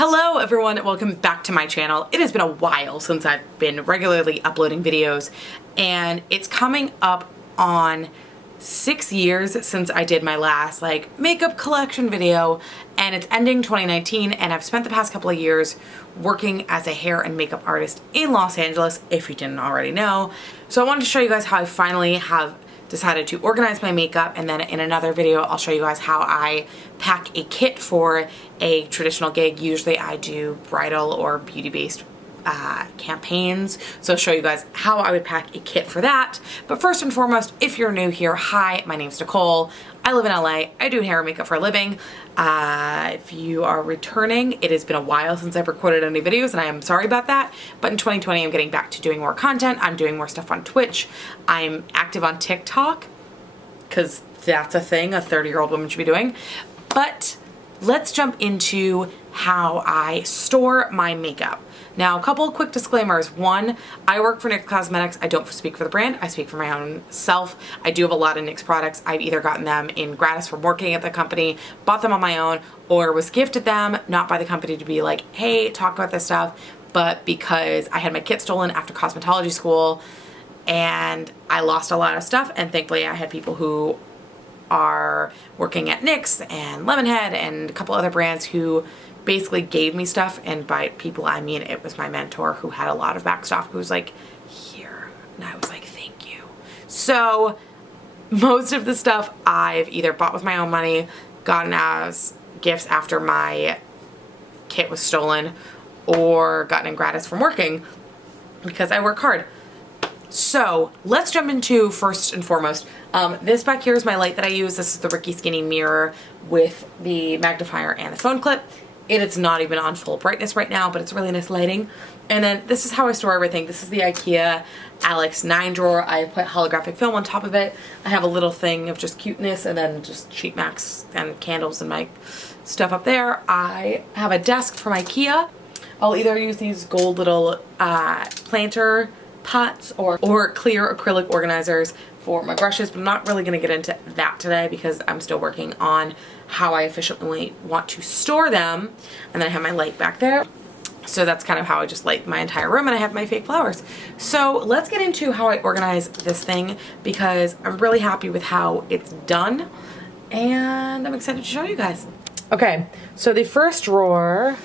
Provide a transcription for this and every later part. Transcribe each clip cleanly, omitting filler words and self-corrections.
Hello everyone, welcome back to my channel. It has been a while since I've been regularly uploading videos, and it's coming up on 6 years since I did my last makeup collection video, and it's ending 2019, and I've spent the past couple of years working as a hair and makeup artist in Los Angeles, if you didn't already know. So I wanted to show you guys how I finally have decided to organize my makeup, and then in another video I'll show you guys how I pack a kit for a traditional gig. Usually I do bridal or beauty based campaigns, so I'll show you guys how I would pack a kit for that. But first and foremost, if you're new here, hi, my name's Nicole. I live in LA. I do hair and makeup for a living. If you are returning, it has been a while since I've recorded any videos, and I am sorry about that. But in 2020, I'm getting back to doing more content. I'm doing more stuff on Twitch. I'm active on TikTok, because that's a thing a 30-year-old woman should be doing. But let's jump into how I store my makeup. Now, a couple of quick disclaimers. One, I work for NYX Cosmetics. I don't speak for the brand. I speak for my own self. I do have a lot of NYX products. I've either gotten them in gratis from working at the company, bought them on my own, or was gifted them, not by the company to be like, hey, talk about this stuff, but because I had my kit stolen after cosmetology school and I lost a lot of stuff, and thankfully I had people who are working at NYX and Lemonhead and a couple other brands who basically gave me stuff, and by people I mean it was my mentor who had a lot of back stuff, who was like, here, and I was like, thank you. So most of the stuff I've either bought with my own money, gotten as gifts after my kit was stolen, or gotten in gratis from working because I work hard. So let's jump into, first and foremost, this back here is my light that I use. This is the Ricky Skinny mirror with the magnifier and the phone clip. It is not even on full brightness right now, but it's really nice lighting. And then this is how I store everything. This is the IKEA Alex 9 drawer. I put holographic film on top of it. I have a little thing of just cuteness, and then just sheet max and candles and my stuff up there. I have a desk from IKEA. I'll either use these gold little planter pots or clear acrylic organizers for my brushes, but I'm not really going to get into that today because I'm still working on how I efficiently want to store them. And then I have my light back there. So that's kind of how I just light my entire room, and I have my fake flowers. So let's get into how I organize this thing, because I'm really happy with how it's done and I'm excited to show you guys. Okay, so the first drawer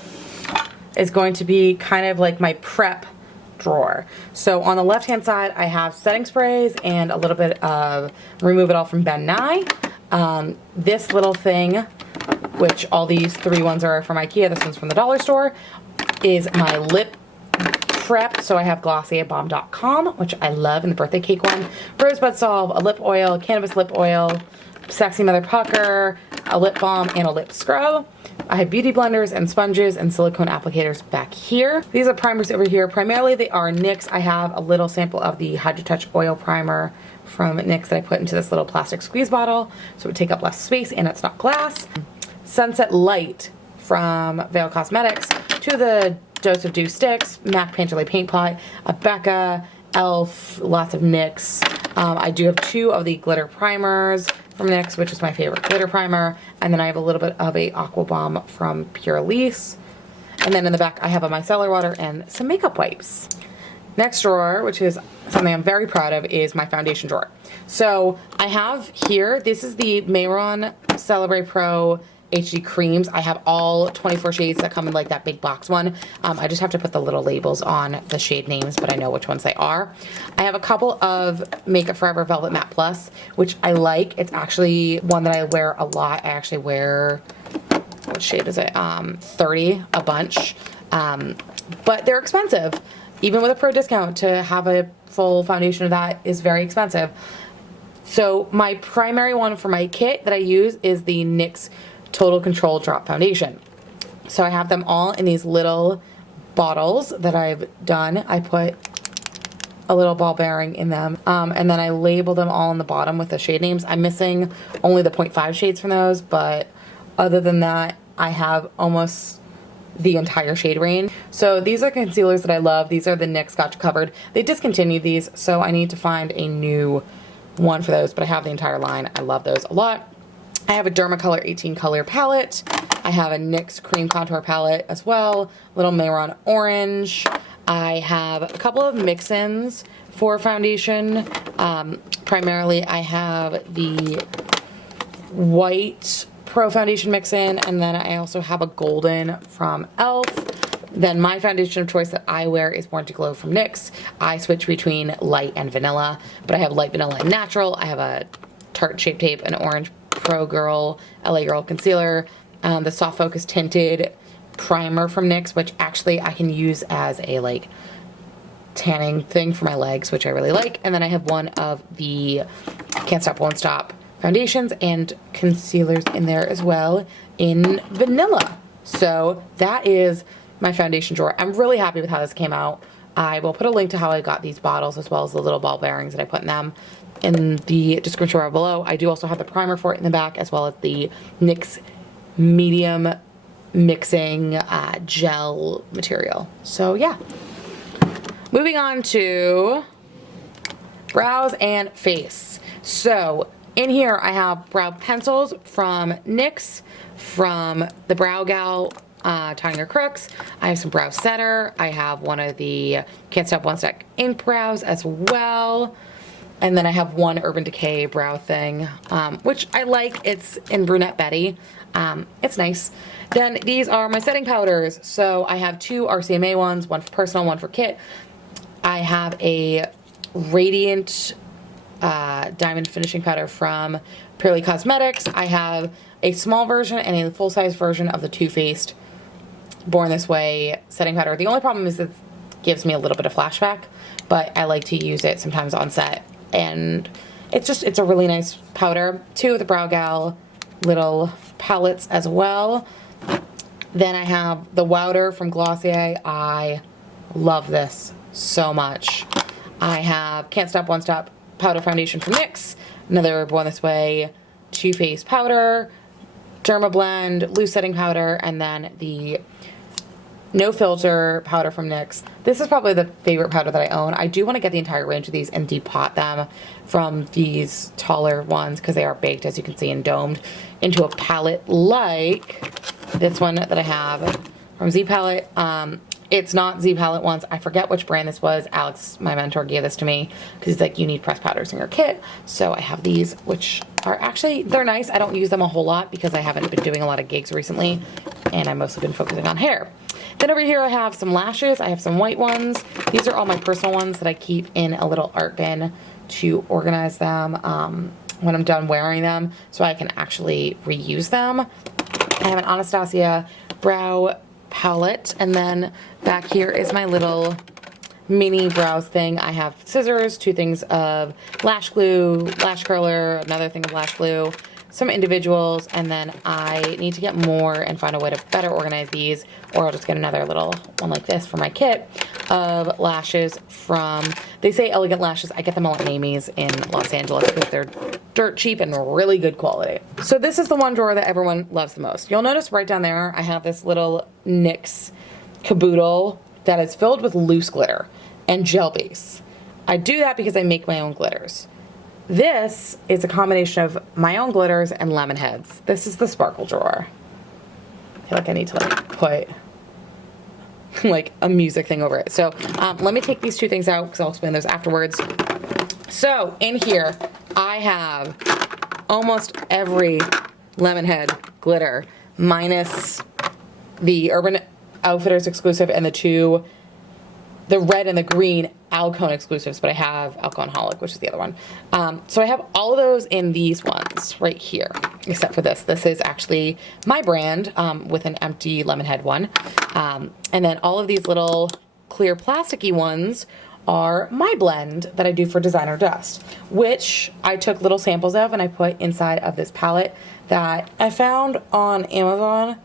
is going to be kind of like my prep drawer. So on the left hand side I have setting sprays and a little bit of Remove It All from Ben Nye. This little thing, which all these three ones are from IKEA, this one's from the dollar store, is my lip prep. So I have GlossierBomb.com, which I love, and the birthday cake one, Rosebud Salve, a lip oil, cannabis lip oil, Sexy Mother Pucker, a lip balm, and a lip scrub. I have beauty blenders and sponges and silicone applicators back here. These are primers over here. Primarily they are NYX. I have a little sample of the Hydro Touch oil primer from NYX that I put into this little plastic squeeze bottle, so it would take up less space and it's not glass. Sunset Light from Veil Cosmetics, to the Dose of Dew sticks, MAC Painterly Paint Pot, a Becca, Elf, lots of NYX. I do have two of the glitter primers from NYX, which is my favorite glitter primer, and then I have a little bit of a Aqua Bomb from Pure Elise. And then in the back I have a micellar water and some makeup wipes. Next drawer, which is something I'm very proud of, is my foundation drawer. So I have here, this is the Mayron Celebrate Pro HD creams. I have all 24 shades that come in like that big box one. I just have to put the little labels on the shade names, but I know which ones they are. I have a couple of Makeup Forever Velvet Matte Plus, which I like. It's actually one that I wear a lot. I actually wear, what shade is it? 30 a bunch. But they're expensive. Even with a pro discount, to have a full foundation of that is very expensive. So my primary one for my kit that I use is the NYX Total Control Drop Foundation. So I have them all in these little bottles that I've done. I put a little ball bearing in them, and then I label them all on the bottom with the shade names. I'm missing only the 0.5 shades from those, but other than that, I have almost the entire shade range. So these are concealers that I love. These are the NYX Got You Covered. They discontinued these, so I need to find a new one for those, but I have the entire line. I love those a lot. I have a Dermacolor 18 color palette. I have a NYX cream contour palette as well. Little Mayron orange. I have a couple of mix-ins for foundation. Primarily I have the white Pro Foundation mix-in, and then I also have a golden from e.l.f. Then my foundation of choice that I wear is Born to Glow from NYX. I switch between light and vanilla, but I have light vanilla and natural. I have a Tarte Shape Tape, an orange Pro Girl, LA Girl concealer, the Soft Focus Tinted primer from NYX, which actually I can use as a like tanning thing for my legs, which I really like. And then I have one of the Can't Stop Won't Stop foundations and concealers in there as well in vanilla. So that is my foundation drawer. I'm really happy with how this came out. I will put a link to how I got these bottles as well as the little ball bearings that I put in them in the description bar below. I do also have the primer for it in the back, as well as the NYX medium mixing gel material. So yeah. Moving on to brows and face. So in here I have brow pencils from NYX, from the Brow Gal Tying Your Crooks. I have some brow setter. I have one of the Can't Stop One Stack ink brows as well. And then I have one Urban Decay brow thing, which I like. It's in Brunette Betty. It's nice. Then these are my setting powders. So I have two RCMA ones, one for personal, one for kit. I have a Radiant Diamond Finishing Powder from Purely Cosmetics. I have a small version and a full-size version of the Too Faced Born This Way setting powder. The only problem is it gives me a little bit of flashback, but I like to use it sometimes on set. And it's a really nice powder. Two of the Brow Gal little palettes as well. Then I have the Wowder from Glossier. I love this so much. I have Can't Stop One Stop powder foundation from NYX, another Born This Way Too Faced powder, Derma Blend loose setting powder, and then the No Filter powder from NYX. This is probably the favorite powder that I own. I do want to get the entire range of these and depot them from these taller ones because they are baked, as you can see, and domed into a palette like this one that I have from Z Palette. It's not Z Palette ones. I forget which brand this was. Alex, my mentor, gave this to me because he's like, you need pressed powders in your kit. So I have these, which are actually, they're nice. I don't use them a whole lot because I haven't been doing a lot of gigs recently and I've mostly been focusing on hair. Then over here I have some lashes. I have some white ones. These are all my personal ones that I keep in a little art bin to organize them when I'm done wearing them so I can actually reuse them. I have an Anastasia brow palette, and then back here is my little mini brows thing. I have scissors, two things of lash glue, lash curler, another thing of lash glue, some individuals, and then I need to get more and find a way to better organize these, or I'll just get another little one like this for my kit of lashes from, they say Elegant Lashes. I get them all at Mamie's in Los Angeles because they're dirt cheap and really good quality. So this is the one drawer that everyone loves the most. You'll notice right down there I have this little NYX caboodle that is filled with loose glitter and gel base. I do that because I make my own glitters. This is a combination of my own glitters and lemon heads. This is the sparkle drawer. I feel like I need to like put like a music thing over it. So let me take these two things out because I'll explain those afterwards. So in here I have almost every lemon head glitter minus the Urban Outfitters exclusive and the red and the green Alcone exclusives, but I have Alcoholic, which is the other one. So I have all of those in these ones right here, except for this. This is actually my brand with an empty lemon head one. And then all of these little clear plasticky ones are my blend that I do for Designer Dust, which I took little samples of and I put inside of this palette that I found on Amazon.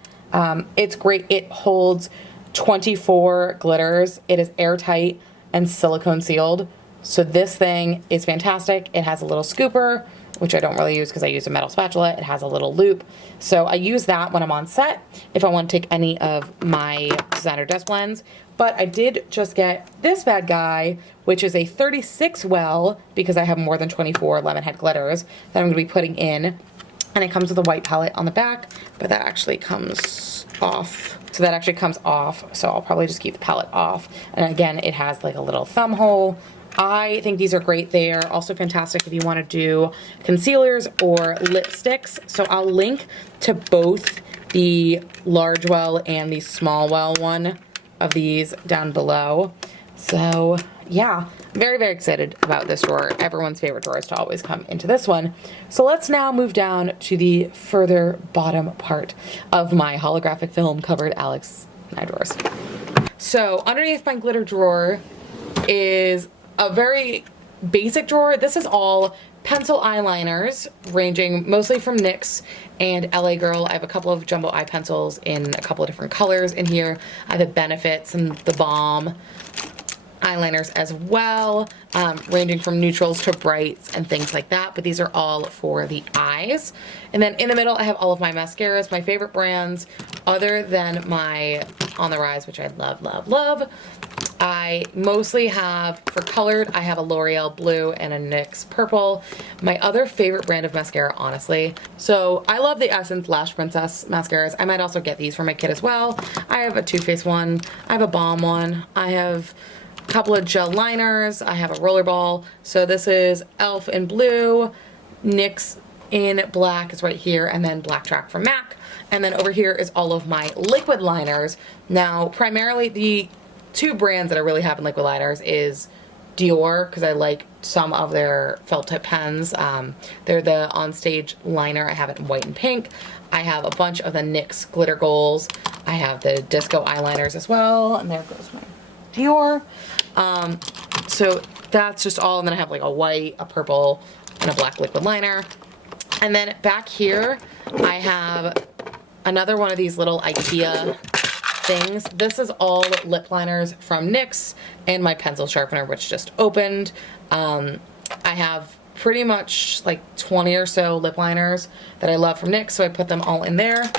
It's great. It holds 24 glitters. It is airtight and silicone sealed. So this thing is fantastic. It has a little scooper, which I don't really use because I use a metal spatula. It has a little loop. So I use that when I'm on set if I want to take any of my Designer Dust blends. But I did just get this bad guy, which is a 36 well, because I have more than 24 lemon head glitters that I'm going to be putting in. And it comes with a white palette on the back, but that actually comes off. So that actually comes off, so I'll probably just keep the palette off. And again, it has like a little thumb hole. I think these are great. They are also fantastic if you want to do concealers or lipsticks. So I'll link to both the large well and the small well one of these down below. So yeah, very, very excited about this drawer. Everyone's favorite drawer is to always come into this one. So let's now move down to the further bottom part of my holographic film covered Alex and I drawers. So underneath my glitter drawer is a very basic drawer. This is all pencil eyeliners ranging mostly from NYX and LA Girl. I have a couple of jumbo eye pencils in a couple of different colors in here. I have the Benefits and the Balm eyeliners as well, ranging from neutrals to brights and things like that, but these are all for the eyes. And then in the middle I have all of my mascaras, my favorite brands other than my On the Rise, which I love, love, love. I mostly have, for colored, I have a L'Oreal blue and a NYX purple. My other favorite brand of mascara, honestly. So I love the Essence Lash Princess mascaras. I might also get these for my kid as well. I have a Too Faced one. I have a Balm one. I have a couple of gel liners. I have a rollerball. So this is e.l.f. in blue, NYX in black is right here, and then Black Track from MAC. And then over here is all of my liquid liners. Now, primarily the two brands that I really have in liquid liners is Dior, because I like some of their felt tip pens. They're the On Stage liner. I have it in white and pink. I have a bunch of the NYX glitter goals. I have the disco eyeliners as well, and there goes my Dior. So that's just all, and then I have like a white, a purple, and a black liquid liner. And then back here I have another one of these little IKEA things. This is all lip liners from NYX and my pencil sharpener, which just opened. I have pretty much like 20 or so lip liners that I love from NYX, so I put them all in there.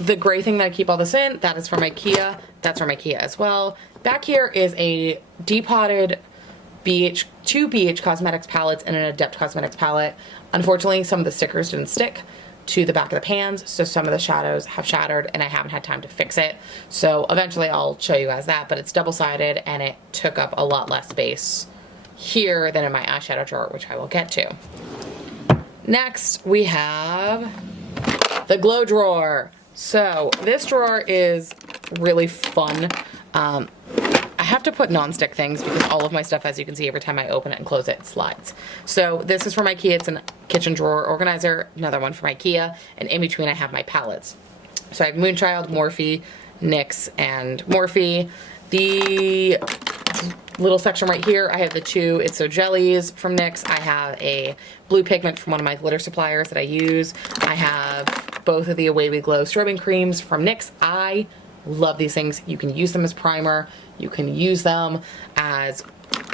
The gray thing that I keep all this in, that is from IKEA. That's from IKEA as well. Back here is a depotted two BH Cosmetics palettes and an Adept Cosmetics palette. Unfortunately, some of the stickers didn't stick to the back of the pans, so some of the shadows have shattered and I haven't had time to fix it. So eventually I'll show you guys that, but it's double-sided and it took up a lot less space here than in my eyeshadow drawer, which I will get to. Next, we have the Glo Drawer. So this drawer is really fun. I have to put non-stick things because all of my stuff, as you can see, every time I open it and close it, it slides. So this is from IKEA. It's a kitchen drawer organizer. Another one from IKEA. And in between I have my palettes. So I have Moonchild, Morphe, NYX, and Morphe. The little section right here, I have the two It's So Jellies from NYX. I have a blue pigment from one of my glitter suppliers that I use. I have both of the Away We Glow strobing creams from NYX. I love these things. You can use them as primer. You can use them as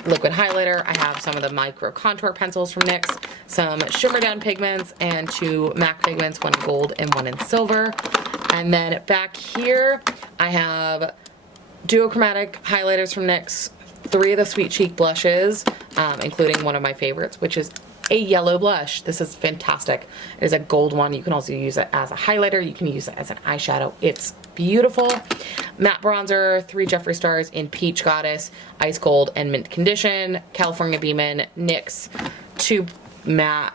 liquid highlighter. I have some of the micro contour pencils from NYX, some shimmer down pigments, and two MAC pigments, one in gold and one in silver. And then back here, I have duochromatic highlighters from NYX, 3 of the Sweet Cheek blushes, including one of my favorites, which is a yellow blush. This is fantastic. It is a gold one. You can also use it as a highlighter. You can use it as an eyeshadow. It's beautiful. Matte bronzer, 3 Jeffree Stars in Peach Goddess, Ice Cold, and Mint Condition. California Beeman, NYX, 2 matte.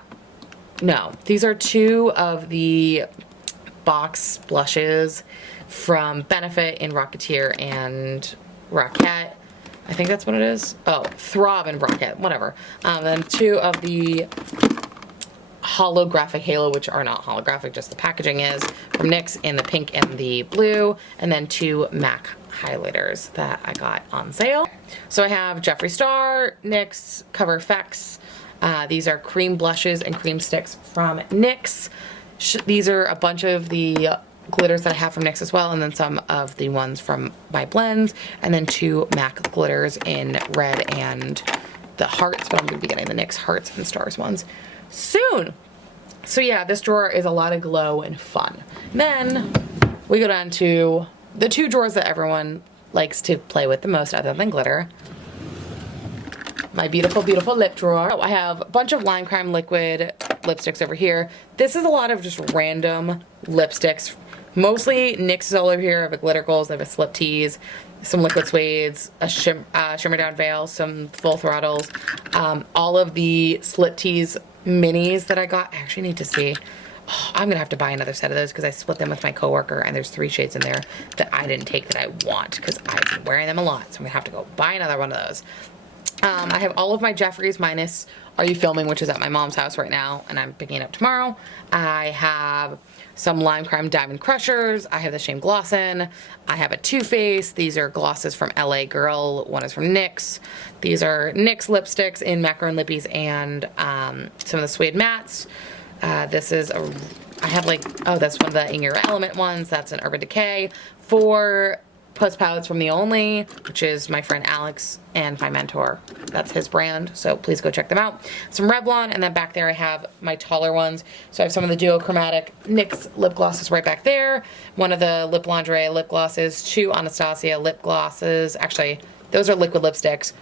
No, these are 2 of the box blushes from Benefit in Rocketeer and Rocket. I think that's what it is. Oh, Throb and Rocket, whatever. Then 2 of the holographic halo, which are not holographic, just the packaging is, from NYX in the pink and the blue, and then 2 MAC highlighters that I got on sale. So I have Jeffree Star, NYX, Cover Effects. These are cream blushes and cream sticks from NYX. These are a bunch of the glitters that I have from NYX as well, and then some of the ones from my blends, and then 2 MAC glitters in red and the hearts, but I'm going to be getting the NYX hearts and stars ones soon. So yeah, this drawer is a lot of glow and fun. Then we go down to the 2 drawers that everyone likes to play with the most other than glitter. My beautiful, beautiful lip drawer. I have a bunch of Lime Crime liquid lipsticks over here. This is a lot of just random lipsticks. Mostly NYX is all over here. I have a Glitter Goals, I have a Slip Tease, some Liquid Suedes, a Shimmer Down Veil, some Full Throttles. All of the Slip Tease minis that I got. I actually need to see. Oh, I'm gonna have to buy another set of those because I split them with my coworker and there's 3 shades in there that I didn't take that I want because I've been wearing them a lot. So I'm gonna have to go buy another one of those. I have all of my Jeffries minus Are You Filming, which is at my mom's house right now, and I'm picking it up tomorrow. I have some Lime Crime Diamond Crushers. I have the Shame Glossin. I have a Too Faced. These are glosses from LA Girl. One is from NYX. These are NYX lipsticks in Macaron Lippies and some of the Suede Mattes. This is a, I have like, oh, that's one of the In Your Element ones. That's an Urban Decay. 4 Puss palettes from The Only, which is my friend Alex and my mentor. That's his brand, so please go check them out. Some Revlon, and then back there I have my taller ones. So I have some of the duochromatic NYX lip glosses right back there. One of the Lip Lingerie lip glosses, 2 Anastasia lip glosses. Actually, those are liquid lipsticks.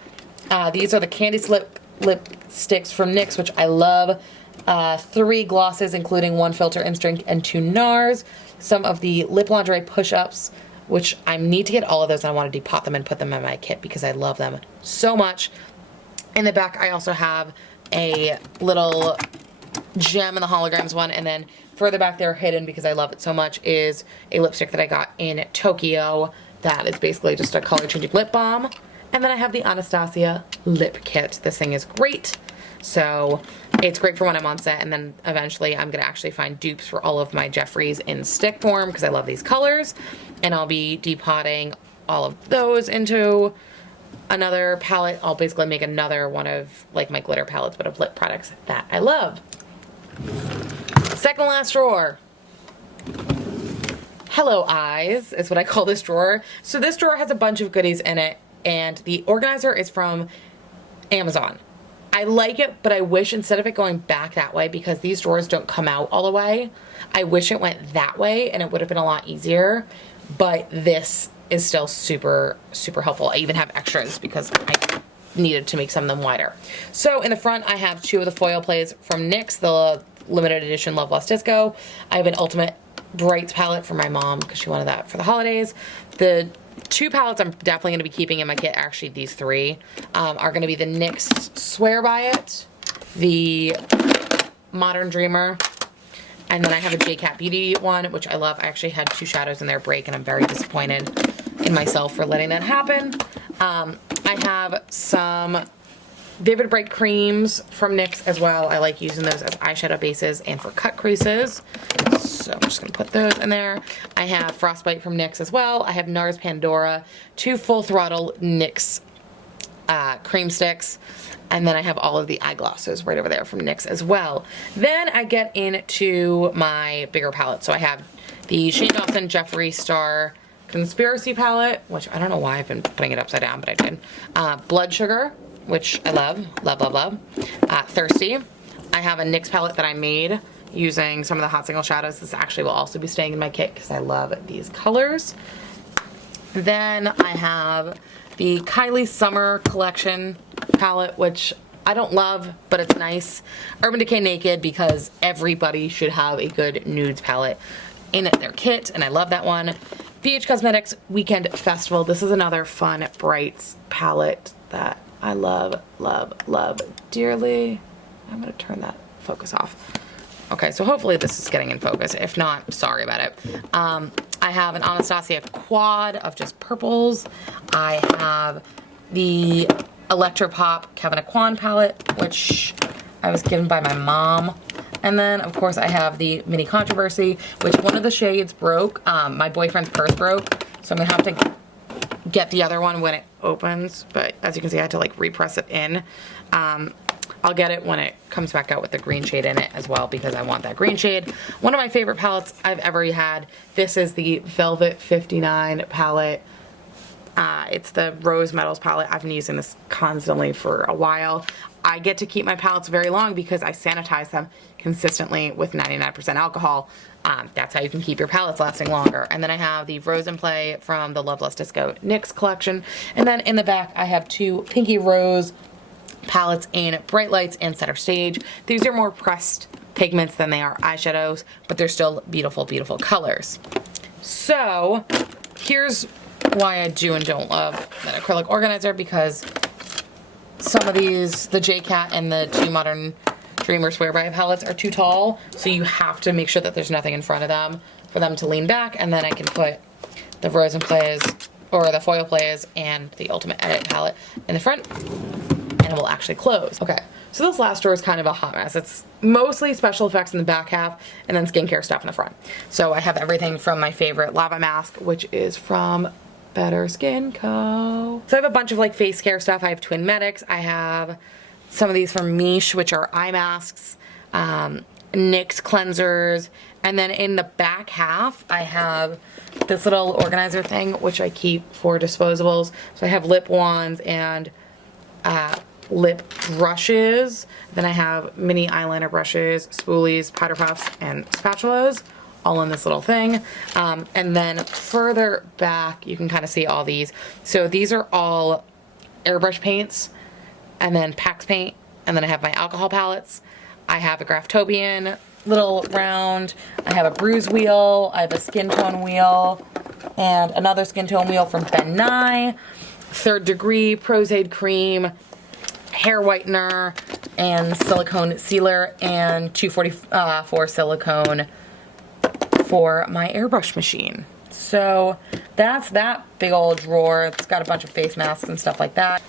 These are the Candy Slip lipsticks from NYX, which I love. 3 glosses, including 1 Filter Instinct and 2 NARS. Some of the Lip Lingerie push-ups, which I need to get all of those, and I want to depot them and put them in my kit because I love them so much. In the back, I also have a little Gem in the Holograms one, and then further back there, hidden because I love it so much, is a lipstick that I got in Tokyo that is basically just a color-changing lip balm. And then I have the Anastasia lip kit. This thing is great. So it's great for when I'm on set, and then eventually I'm going to actually find dupes for all of my Jeffries in stick form because I love these colors. And I'll be depotting all of those into another palette. I'll basically make another one of like my glitter palettes, but of lip products that I love. Second to last drawer. Hello Eyes is what I call this drawer. So this drawer has a bunch of goodies in it, and the organizer is from Amazon. I like it, but I wish instead of it going back that way, because these drawers don't come out all the way, I wish it went that way and it would have been a lot easier. But this is still super, super helpful. I even have extras because I needed to make some of them wider. So in the front, I have 2 of the foil plays from NYX, the limited edition Love Lost Disco. I have an Ultimate Brights palette for my mom because she wanted that for the holidays. The 2 palettes I'm definitely going to be keeping in my kit, actually these 3, are going to be the NYX Swear By It, the Modern Dreamer, and then I have a JCat Beauty one, which I love. I actually had 2 shadows in there break, and I'm very disappointed in myself for letting that happen. I have some Vivid Bright creams from NYX as well. I like using those as eyeshadow bases and for cut creases. So I'm just going to put those in there. I have Frostbite from NYX as well. I have NARS Pandora, 2 Full Throttle NYX cream sticks. And then I have all of the eyeglosses right over there from NYX as well. Then I get into my bigger palette. So I have the Shane Dawson Jeffree Star Conspiracy palette, which I don't know why I've been putting it upside down, but I did. Blood Sugar, which I love, love, love, love. Thirsty. I have a NYX palette that I made using some of the Hot Single shadows. This actually will also be staying in my kit because I love these colors. Then I have the Kylie Summer Collection palette, which I don't love, but it's nice. Urban Decay Naked, because everybody should have a good nudes palette in their kit, and I love that one. BH Cosmetics Weekend Festival. This is another fun Brights palette that I love, love, love dearly. I'm going to turn that focus off. Okay, so hopefully this is getting in focus. If not, sorry about it. I have an Anastasia quad of just purples. I have the Electropop Kevin Aquan palette, which I was given by my mom. And then, of course, I have the Mini Controversy, which one of the shades broke. My boyfriend's purse broke, so I'm going to have to get the other one when it opens. But as you can see, I had to like repress it in. I'll get it when it comes back out with the green shade in it as well, because I want that green shade. One of my favorite palettes I've ever had. This is the Velvet 59 palette. It's the Rose Metals palette. I've been using this constantly for a while. I get to keep my palettes very long because I sanitize them consistently with 99% alcohol. That's how you can keep your palettes lasting longer. And then I have the Rose and Play from the Love Lost Disco NYX collection. And then in the back, I have 2 Pinky Rose palettes in Bright Lights and Center Stage. These are more pressed pigments than they are eyeshadows, but they're still beautiful, beautiful colors. So here's why I do and don't love an acrylic organizer, because some of these, the J-Cat and the G Modern Dreamer Swear By palettes are too tall, so you have to make sure that there's nothing in front of them for them to lean back, and then I can put the Frozen Plays, or the Foil Plays, and the Ultimate Edit palette in the front, and it will actually close. Okay, so this last drawer is kind of a hot mess. It's mostly special effects in the back half, and then skincare stuff in the front. So I have everything from my favorite Lava Mask, which is from Better Skin Co. So I have a bunch of like face care stuff. I have Twin Medics. I have some of these from Miche, which are eye masks, NYX cleansers, and then in the back half I have this little organizer thing which I keep for disposables. So I have lip wands and lip brushes. Then I have mini eyeliner brushes, spoolies, powder puffs, and spatulas, all in this little thing. And then further back you can kind of see all these. So these are all airbrush paints, and then Pax paint, and then I have my alcohol palettes. I have a Graftobian little round, I have a bruise wheel, I have a skin tone wheel, and another skin tone wheel from Ben Nye, Third Degree, Prozaid cream, hair whitener, and silicone sealer, and 244 silicone for my airbrush machine. So that's that big old drawer. It's got a bunch of face masks and stuff like that.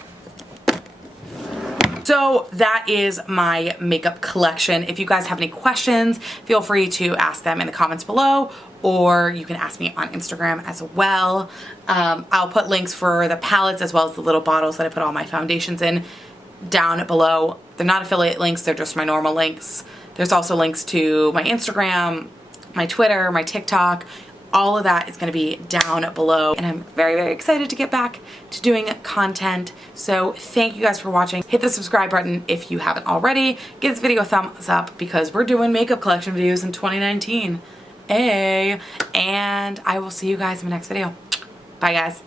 So that is my makeup collection. If you guys have any questions, feel free to ask them in the comments below, or you can ask me on Instagram as well. I'll put links for the palettes as well as the little bottles that I put all my foundations in down below. They're not affiliate links, they're just my normal links. There's also links to my Instagram, my Twitter, my TikTok. All of that is going to be down below, and I'm very, very excited to get back to doing content. So thank you guys for watching. Hit the subscribe button if you haven't already. Give this video a thumbs up because we're doing makeup collection videos in 2019. Hey, and I will see you guys in the next video. Bye guys.